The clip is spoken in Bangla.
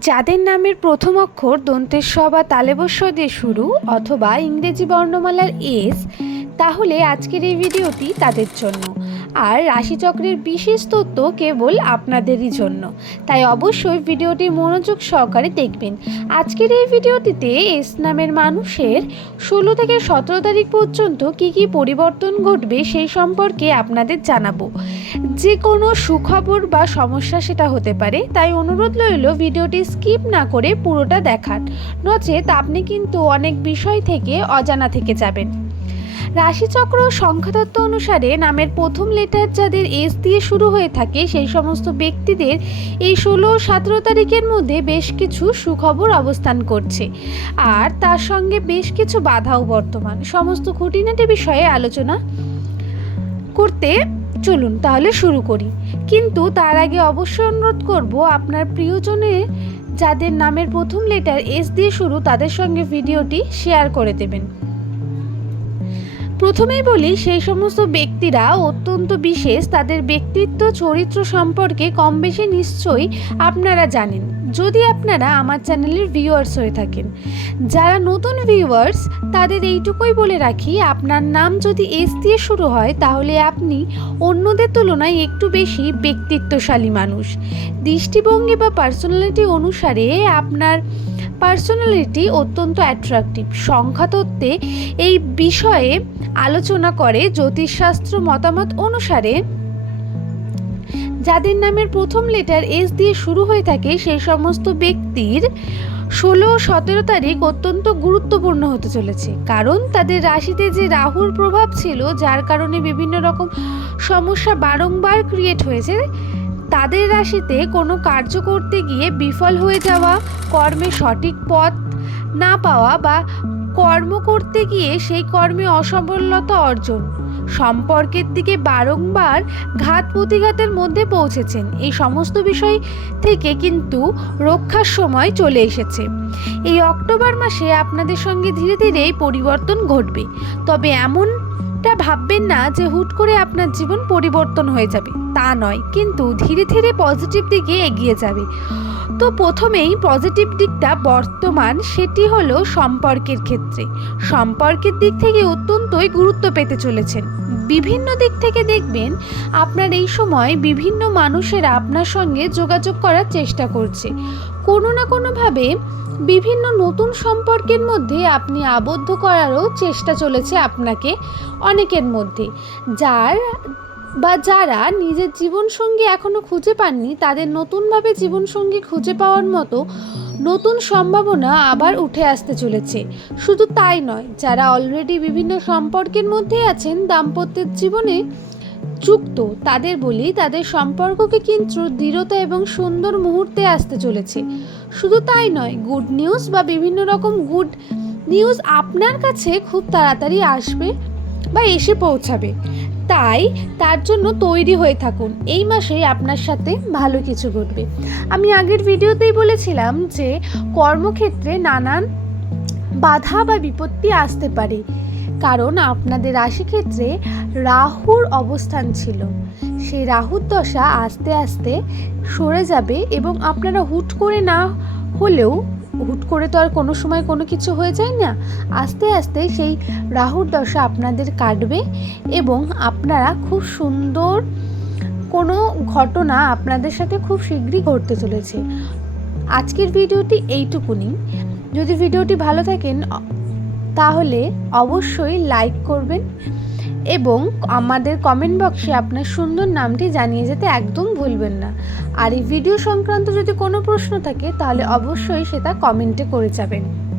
যাদের নামের প্রথম অক্ষর দন্তেশ্ব বা তালেবস্ব দিয়ে শুরু অথবা ইংরেজি বর্ণমালার এস তাহলে আজকের এই ভিডিওটি তাদের জন্য। আর রাশিচক্রের বিশেষ তথ্য কেবল আপনাদেরই জন্য। তাই অবশ্যই ভিডিওটি মনোযোগ সহকারে দেখবেন। আজকের এই ভিডিওটিতে এস নামের মানুষের ষোলো থেকে সতেরো তারিখ পর্যন্ত কি কি পরিবর্তন ঘটবে সেই সম্পর্কে আপনাদের জানাব। যে কোনো সুখবর বা সমস্যা সেটা হতে পারে। তাই অনুরোধ রইল ভিডিওটি স্কিপ না করে পুরোটা দেখান নচেত আপনি কিন্তু অনেক বিষয় থেকে অজানা থেকে যাবেন। রাশিচক্র সংখ্যাতত্ত্ব অনুসারে নামের প্রথম লেটার যাদের এস দিয়ে শুরু হয়ে থাকে, সেই সমস্ত ব্যক্তিদের এই ষোলো সতেরো তারিখের মধ্যে বেশ কিছু সুখবর অবস্থান করছে। আর তার সঙ্গে বেশ কিছু বাধাও বর্তমান। সমস্ত খুঁটিনাটি বিষয়ে আলোচনা করতে চলুন, তাহলে শুরু করি। কিন্তু তার আগে অবশ্যই অনুরোধ করব, আপনার প্রিয়জনের যাদের নামের প্রথম লেটার এস দিয়ে শুরু, তাদের সঙ্গে ভিডিওটি শেয়ার করে দেবেন। প্রথমেই বলি, সেই সমস্ত ব্যক্তিরা অত্যন্ত বিশেষ, তাদের ব্যক্তিত্ব, চরিত্র সম্পর্কে কম বেশি নিশ্চয়ই আপনারা জানেন। যদি আপনারা আমার চ্যানেলের ভিউয়ার্স হয়ে থাকেন, যারা নতুন ভিউয়ার্স, তাদের এইটুকুই বলে রাখি, আপনার নাম যদি এস দিয়ে শুরু হয়, তাহলে আপনি অন্যদের তুলনায় একটু বেশি ব্যক্তিত্বশালী মানুষ। দৃষ্টিভঙ্গি বা পার্সোনালিটি অনুসারে আপনার পার্সোনালিটি অত্যন্ত অ্যাট্রাকটিভ সংখ্যাতত্ত্বে এই বিষয়ে আলোচনা করে জ্যোতিষশাস্ত্র মতামত অনুসারে যাদের নামের প্রথম লেটার এস দিয়ে শুরু হয়ে থাকে সেই সমস্ত ব্যক্তির ষোলো সতেরো তারিখ অত্যন্ত গুরুত্বপূর্ণ হতে চলেছে। কারণ তাদের রাশিতে যে রাহুর প্রভাব ছিল, যার কারণে বিভিন্ন রকম সমস্যা বারংবার ক্রিয়েট হয়েছে তাদের রাশিতে কোনো কার্য করতে গিয়ে বিফল হয়ে যাওয়া, কর্মে সঠিক পথ না পাওয়া বা কর্ম করতে গিয়ে সেই কর্মে অসফলতা অর্জন। সম্পর্কের দিকে বারংবার ঘাত প্রতিঘাতের মধ্যে পৌঁছেছেন। এই সমস্ত বিষয় থেকে কিন্তু রক্ষার সময় চলে এসেছে। এই অক্টোবর মাসে আপনাদের সঙ্গে ধীরে ধীরে এই পরিবর্তন ঘটবে। তবে এমনটা ভাববেন না যে হুট করে আপনার জীবন পরিবর্তন হয়ে যাবে। তা নয়, কিন্তু ধীরে ধীরে পজিটিভ দিকে এগিয়ে যাবে। তো প্রথমেই পজিটিভ দিকটা বর্তমান, সেটি হলো সম্পর্কের ক্ষেত্রে। সম্পর্কের দিক থেকে অত্যন্তই গুরুত্ব পেতে চলেছেন। বিভিন্ন দিক থেকে দেখবেন আপনার এই সময় বিভিন্ন মানুষেরা আপনার সঙ্গে যোগাযোগ করার চেষ্টা করছে। কোনো না কোনোভাবে বিভিন্ন নতুন সম্পর্কের মধ্যে আপনি আবদ্ধ করারও চেষ্টা চলেছে আপনাকে অনেকের মধ্যে। যার বা যারা নিজের জীবনসঙ্গী এখনও খুঁজে পাননি, তাদের নতুনভাবে জীবনসঙ্গী খুঁজে পাওয়ার মতো নতুন সম্ভাবনা আবার উঠে আসতে চলেছে। শুধু তাই নয়, যারা অলরেডি বিভিন্ন সম্পর্কের মধ্যে আছেন, দাম্পত্যের জীবনে যুক্ত, তাদের বলি তাদের সম্পর্ককে কিন্তু দৃঢ়তা এবং সুন্দর মুহূর্তে আসতে চলেছে। শুধু তাই নয় গুড নিউজ বা বিভিন্ন রকম গুড নিউজ আপনার কাছে খুব তাড়াতাড়ি আসবে বা এসে পৌঁছাবে। তাই তার জন্য তৈরি হয়ে থাকুন। এই মাসে আপনার সাথে ভালো কিছু ঘটবে। আমি আগের ভিডিওতেই বলেছিলাম যে কর্মক্ষেত্রে নানান বাধা বা বিপত্তি আসতে পারে। কারণ আপনাদের রাশিক্ষেত্রে রাহুর অবস্থান ছিল। সেই রাহুর দশা আস্তে আস্তে সরে যাবে এবং আপনারা হুট করে না হলেও হুট করে তো আর কোনো সময় কোনো কিছু হয়ে যায় না। আস্তে আস্তে সেই রাহুর দশা আপনাদের কাটবে এবং আপনারা খুব সুন্দর কোনো ঘটনা আপনাদের সাথে খুব শীঘ্রই ঘটতে চলেছে। আজকের ভিডিওটি এইটুকুনি। যদি ভিডিওটি ভালো থাকেন, তাহলে অবশ্যই লাইক করবেন এবং আমাদের কমেন্ট বক্সে আপনার সুন্দর নামটি জানিয়ে যেতে একদম ভুলবেন না। আর এই ভিডিও সংক্রান্ত যদি কোনো প্রশ্ন থাকে, তাহলে অবশ্যই সেটা কমেন্টে করে যাবেন।